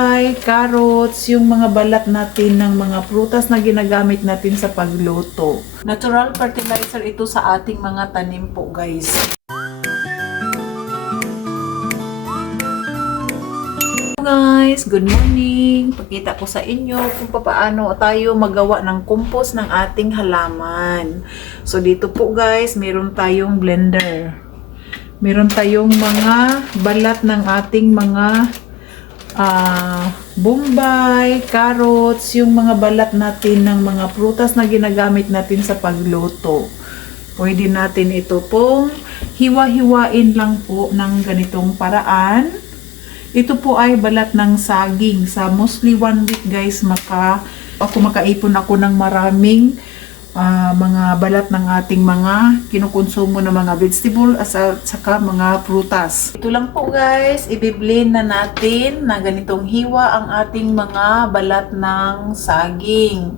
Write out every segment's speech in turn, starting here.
Ay, carrots, yung mga balat natin ng mga prutas na ginagamit natin sa pagluto. Natural fertilizer ito sa ating mga tanim po, guys. guys, good morning. Pakita ko sa inyo kung paano tayo magawa ng compost ng ating halaman. So dito po guys, meron tayong blender. Meron tayong mga balat ng ating mga ah bombay, carrots, yung mga balat natin ng mga prutas na ginagamit natin sa pagluto. Pwede natin ito pong hiwa-hiwain lang po ng ganitong paraan. Ito po ay balat ng saging. Sa mostly one week guys, maka, ako makaipon ako ng maraming ah, mga balat ng ating mga kinukonsumo ng mga vegetable at sa- saka mga prutas. Ito lang po guys, ibiblend na natin na ganitong hiwa ang ating mga balat ng saging.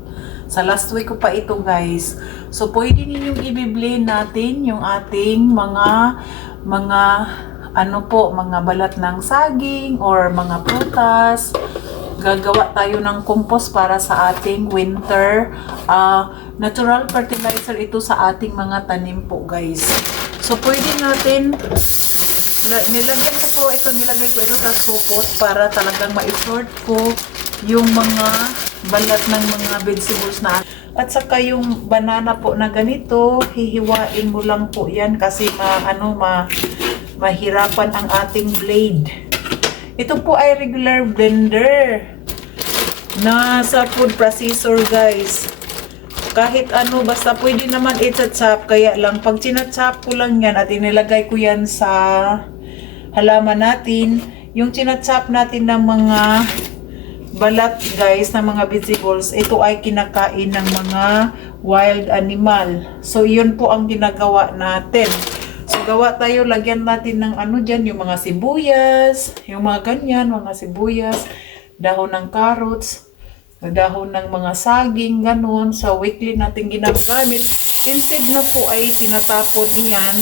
Sa last week ko pa ito guys. So pwede ninyong ibiblend natin yung ating mga mga ano po, mga balat ng saging or mga prutas. Gagawa tayo ng compost para sa ating winter. ah, natural fertilizer ito sa ating mga tanim po guys. So pwede natin La- nilagyan ko po ito, nilagay ko ito sa supot para talagang ma-sort ko yung mga balat ng mga vegetables na at saka yung banana po na ganito, hihiwain mo lang po yan kasi ma, ano, ma, mahirapan ang ating blade. Ito po ay regular blender na sa food processor guys kahit ano, basta pwede naman i-chop, kaya lang, pag chinachop ko lang yan at inilagay ko yan sa halaman natin, yung chinachop natin ng mga balat guys, ng mga vegetables, ito ay kinakain ng mga wild animal. So, yun po ang ginagawa natin. So, gawa tayo, lagyan natin ng ano dyan, yung mga sibuyas, yung mga ganyan, mga sibuyas, dahon ng carrots, dahon ng mga saging, ganun. So, weekly natin ginagamit. Instead na po ay tinatapon iyan,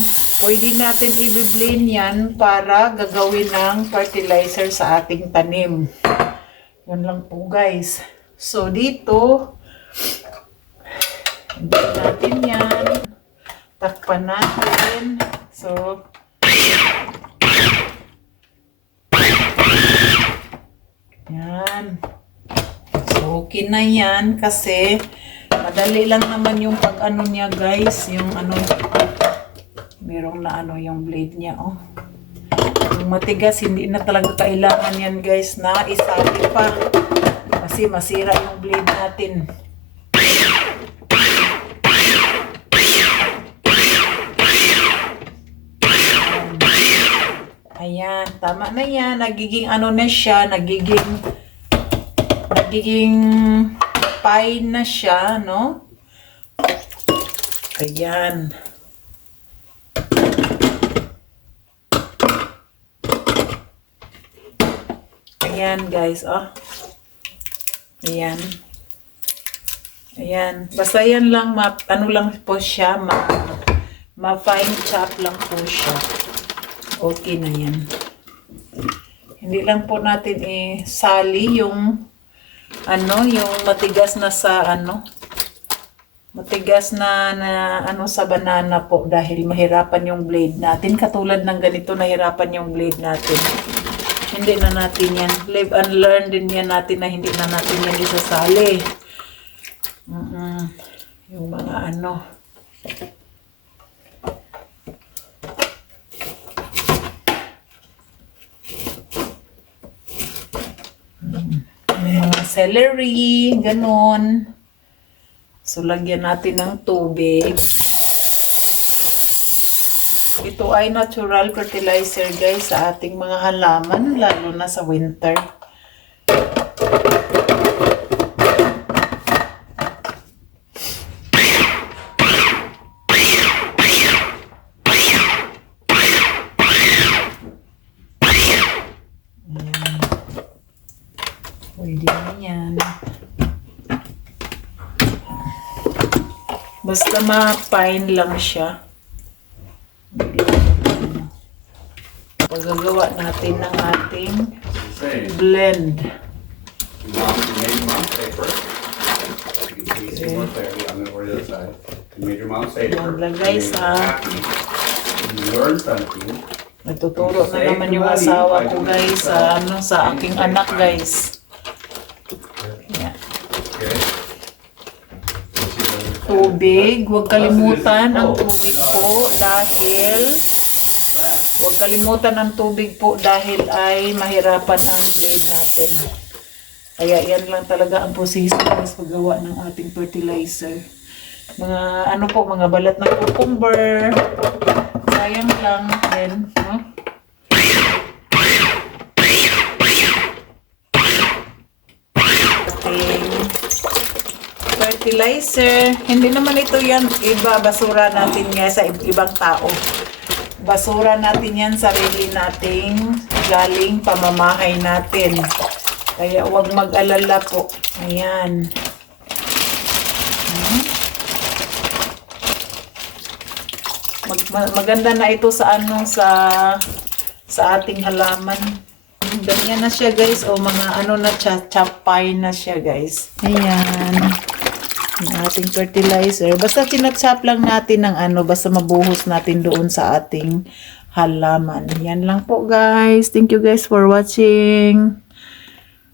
pwede natin i-blend yan para gagawin ng fertilizer sa ating tanim. Yun lang po guys. So, dito, natin yan. Takpan natin. So, yan. So, okay na yan kasi madali lang naman yung pag ano niya guys, yung ano, merong na ano yung blade niya, oh. Yung matigas, hindi na talaga kailangan yan guys na isabi pa. Kasi masira yung blade natin. Ayan, tama na yan. Nagiging ano na siya, nagiging nagiging fine na siya, no? Ayan. Ayan, guys, oh. Ayan. Ayan. Basta yan lang, ma, ano lang po siya, ma, ma fine chop lang po siya. Okay na yan. Hindi lang po natin isali yung ano, yung matigas na sa ano, matigas na, na ano sa banana po dahil mahirapan yung blade natin. Katulad ng ganito, nahirapan yung blade natin. Hindi na natin yan. Live and learn din yan natin na hindi na natin yan isasali. Mm-mm. Yung mga ano. May mga celery, ganon. So, lagyan natin ng tubig. Ito ay natural fertilizer guys sa ating mga halaman, lalo na sa winter. Ayan. Pwede na yan. Basta ma-fine lang siya. Paggagawa natin ng ating blend. Paper. Yan lang, guys, ha. Nagtuturo na naman yung asawa ko guys sa ano sa aking anak guys. Yan. Okay? Tubig, huwag kalimutan ang tubig po dahil huwag kalimutan ang tubig po dahil ay mahirapan ang blade natin. Kaya yan lang talaga ang proseso guys paggawa ng ating fertilizer. Mga ano po, mga balat ng cucumber. Sayang lang din, no? Ating fertilizer. Hindi naman ito yan iba basura natin nga sa ib- ibang tao. Basura natin yan sarili nating galing pamamahay natin. Kaya huwag mag-alala po. Ayan. Mag, ma- maganda na ito sa ano sa sa ating halaman. Ganyan na siya guys o mga ano na siya, chapay na siya guys. Ayan. Yung ating fertilizer. Basta chinachap lang natin ng ano, basta mabuhos natin doon sa ating halaman. Yan lang po guys. Thank you guys for watching.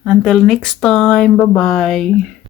Until next time. Bye-bye.